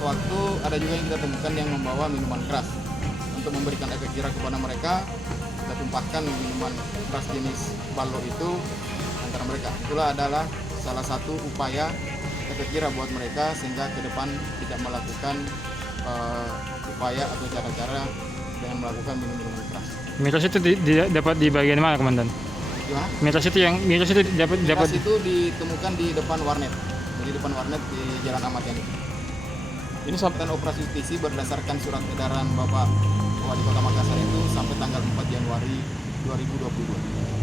Sewaktu ada juga yang kita temukan yang membawa minuman keras. Untuk memberikan efek jerah kepada mereka, kita tumpahkan minuman keras jenis ballo itu antara mereka. Itulah adalah salah satu upaya efek jerah buat mereka sehingga ke depan tidak melakukan upaya atau cara-cara dengan melakukan minuman keras. Mitos itu dapat di bagian mana, Komandan? Gimana? Mitos itu dapat Miras itu ditemukan di depan warnet. Di depan warnet di Jalan Ahmad Yani. Ini sampai operasi justisi berdasarkan surat edaran Bapak Wali Kota Makassar itu sampai tanggal 4 Januari 2022.